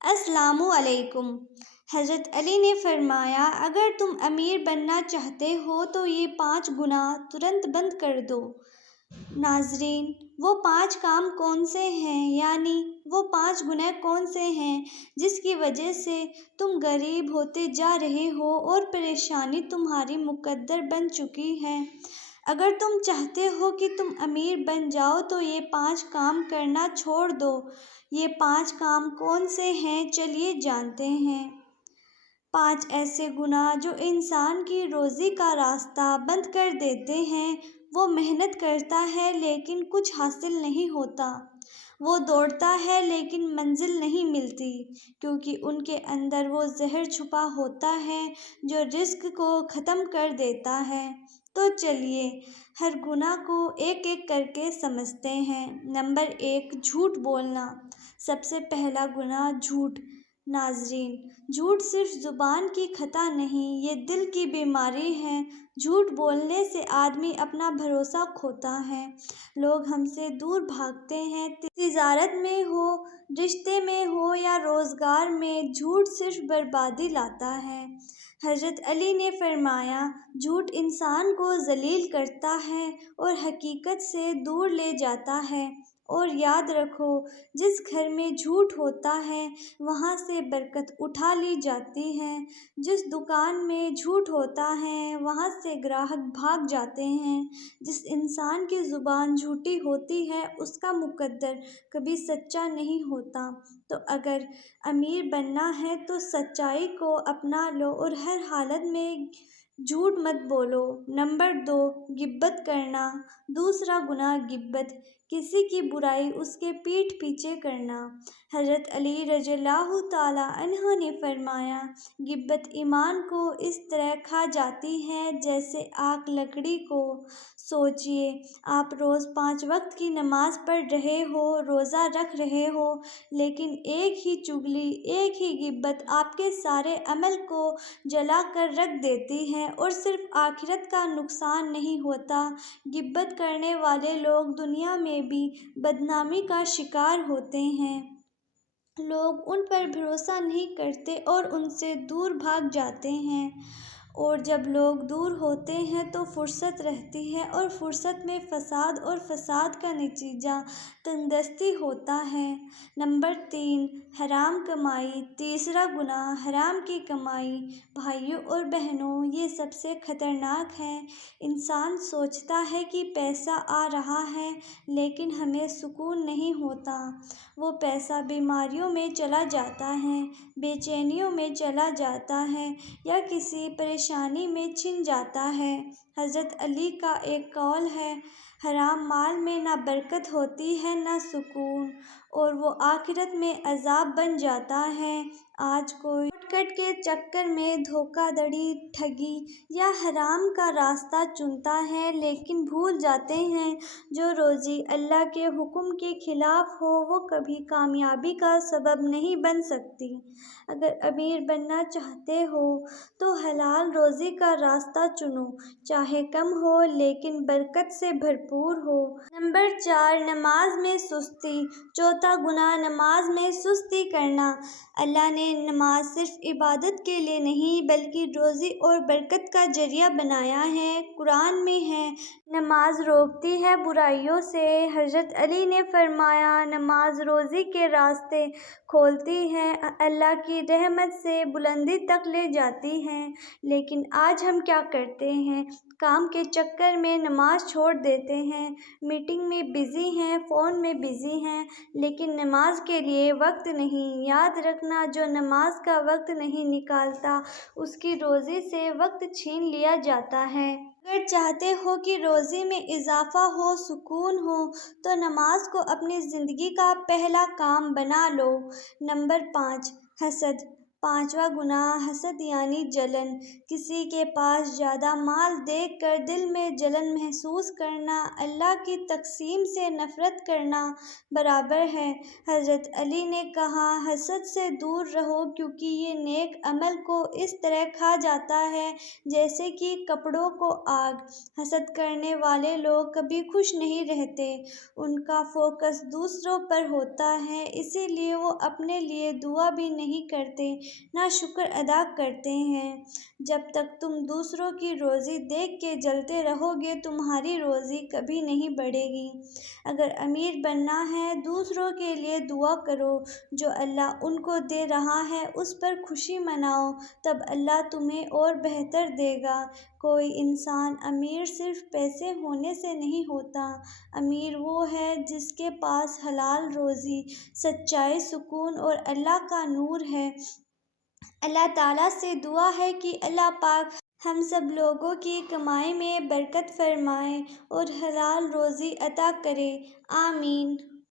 السلام علیکم۔ حضرت علی نے فرمایا، اگر تم امیر بننا چاہتے ہو تو یہ 5 گناہ ترنت بند کر دو۔ ناظرین، وہ 5 کام کون سے ہیں؟ یعنی وہ 5 گناہ کون سے ہیں جس کی وجہ سے تم غریب ہوتے جا رہے ہو اور پریشانی تمہاری مقدر بن چکی ہے؟ اگر تم چاہتے ہو کہ تم امیر بن جاؤ تو یہ 5 کام کرنا چھوڑ دو۔ یہ 5 کام کون سے ہیں؟ چلیے جانتے ہیں۔ 5 ایسے گناہ جو انسان کی روزی کا راستہ بند کر دیتے ہیں۔ وہ محنت کرتا ہے لیکن کچھ حاصل نہیں ہوتا۔ وہ دوڑتا ہے لیکن منزل نہیں ملتی، کیونکہ ان کے اندر وہ زہر چھپا ہوتا ہے جو رزق کو ختم کر دیتا ہے۔ تو چلیے ہر گناہ کو ایک ایک کر کے سمجھتے ہیں۔ نمبر 1، جھوٹ بولنا۔ سب سے پہلا گناہ جھوٹ۔ ناظرین، جھوٹ صرف زبان کی خطا نہیں، یہ دل کی بیماری ہے۔ جھوٹ بولنے سے آدمی اپنا بھروسہ کھوتا ہے، لوگ ہم سے دور بھاگتے ہیں۔ تجارت میں ہو، رشتے میں ہو یا روزگار میں، جھوٹ صرف بربادی لاتا ہے۔ حضرت علی نے فرمایا، جھوٹ انسان کو ذلیل کرتا ہے اور حقیقت سے دور لے جاتا ہے۔ اور یاد رکھو، جس گھر میں جھوٹ ہوتا ہے وہاں سے برکت اٹھا لی جاتی ہے۔ جس دکان میں جھوٹ ہوتا ہے وہاں سے گراہک بھاگ جاتے ہیں۔ جس انسان کی زبان جھوٹی ہوتی ہے اس کا مقدر کبھی سچا نہیں ہوتا۔ تو اگر امیر بننا ہے تو سچائی کو اپنا لو اور ہر حالت میں جھوٹ مت بولو۔ نمبر 2، غیبت کرنا۔ دوسرا گناہ غیبت، کسی کی برائی اس کے پیٹھ پیچھے کرنا۔ حضرت علی رضی اللہ تعالیٰ عنہ نے فرمایا، غیبت ایمان کو اس طرح کھا جاتی ہے جیسے آگ لکڑی کو۔ سوچئے، آپ روز 5 وقت کی نماز پڑھ رہے ہو، روزہ رکھ رہے ہو، لیکن ایک ہی چغلی، ایک ہی غیبت آپ کے سارے عمل کو جلا کر رکھ دیتی ہے اور صرف آخرت کا نقصان نہیں ہوتا۔ غیبت کرنے والے لوگ دنیا میں بھی بدنامی کا شکار ہوتے ہیں۔ لوگ ان پر بھروسہ نہیں کرتے اور ان سے دور بھاگ جاتے ہیں، اور جب لوگ دور ہوتے ہیں تو فرصت رہتی ہے، اور فرصت میں فساد، اور فساد کا نتیجہ تنگ دستی ہوتا ہے۔ نمبر 3، حرام کمائی۔ تیسرا گناہ حرام کی کمائی۔ بھائیوں اور بہنوں، یہ سب سے خطرناک ہے۔ انسان سوچتا ہے کہ پیسہ آ رہا ہے لیکن ہمیں سکون نہیں ہوتا۔ وہ پیسہ بیماریوں میں چلا جاتا ہے، بے چینیوں میں چلا جاتا ہے، یا کسی پریشانی میں چھن جاتا ہے۔ حضرت علی کا ایک قول ہے، حرام مال میں نہ برکت ہوتی ہے نہ سکون، اور وہ آخرت میں عذاب بن جاتا ہے۔ آج کوئی شارٹ کٹ کے چکر میں دھوکہ دڑی، ٹھگی یا حرام کا راستہ چنتا ہے، لیکن بھول جاتے ہیں جو روزی اللہ کے حکم کے خلاف ہو وہ کبھی کامیابی کا سبب نہیں بن سکتی۔ اگر امیر بننا چاہتے ہو تو حلال روزی کا راستہ چنو، چاہے کم ہو لیکن برکت سے بھرپور ہو۔ نمبر 4، نماز میں سستی۔ چوتھا گناہ نماز میں سستی کرنا۔ اللہ نے نماز صرف عبادت کے لیے نہیں بلکہ روزی اور برکت کا ذریعہ بنایا ہے۔ قرآن میں ہے، نماز روکتی ہے برائیوں سے۔ حضرت علی نے فرمایا، نماز روزی کے راستے کھولتی ہے، اللہ کی رحمت سے بلندی تک لے جاتی ہے۔ لیکن آج ہم کیا کرتے ہیں؟ کام کے چکر میں نماز چھوڑ دیتے ہیں، میٹنگ میں بزی ہیں، فون میں بزی ہیں، لیکن نماز کے لیے وقت نہیں۔ یاد رکھنا، جو نماز کا وقت نہیں نکالتا اس کی روزی سے وقت چھین لیا جاتا ہے۔ اگر چاہتے ہو کہ روزی میں اضافہ ہو، سکون ہو، تو نماز کو اپنی زندگی کا پہلا کام بنا لو۔ نمبر 5، حسد۔ 5واں گناہ حسد یعنی جلن۔ کسی کے پاس زیادہ مال دیکھ کر دل میں جلن محسوس کرنا اللہ کی تقسیم سے نفرت کرنا برابر ہے۔ حضرت علی نے کہا، حسد سے دور رہو کیونکہ یہ نیک عمل کو اس طرح کھا جاتا ہے جیسے کہ کپڑوں کو آگ۔ حسد کرنے والے لوگ کبھی خوش نہیں رہتے، ان کا فوکس دوسروں پر ہوتا ہے، اسی لیے وہ اپنے لیے دعا بھی نہیں کرتے، نہ شکر ادا کرتے ہیں۔ جب تک تم دوسروں کی روزی دیکھ کے جلتے رہو گے تمہاری روزی کبھی نہیں بڑھے گی۔ اگر امیر بننا ہے دوسروں کے لیے دعا کرو، جو اللہ ان کو دے رہا ہے اس پر خوشی مناؤ، تب اللہ تمہیں اور بہتر دے گا۔ کوئی انسان امیر صرف پیسے ہونے سے نہیں ہوتا، امیر وہ ہے جس کے پاس حلال روزی، سچائی، سکون اور اللہ کا نور ہے۔ اللہ تعالیٰ سے دعا ہے کہ اللہ پاک ہم سب لوگوں کی کمائی میں برکت فرمائے اور حلال روزی عطا کرے، آمین۔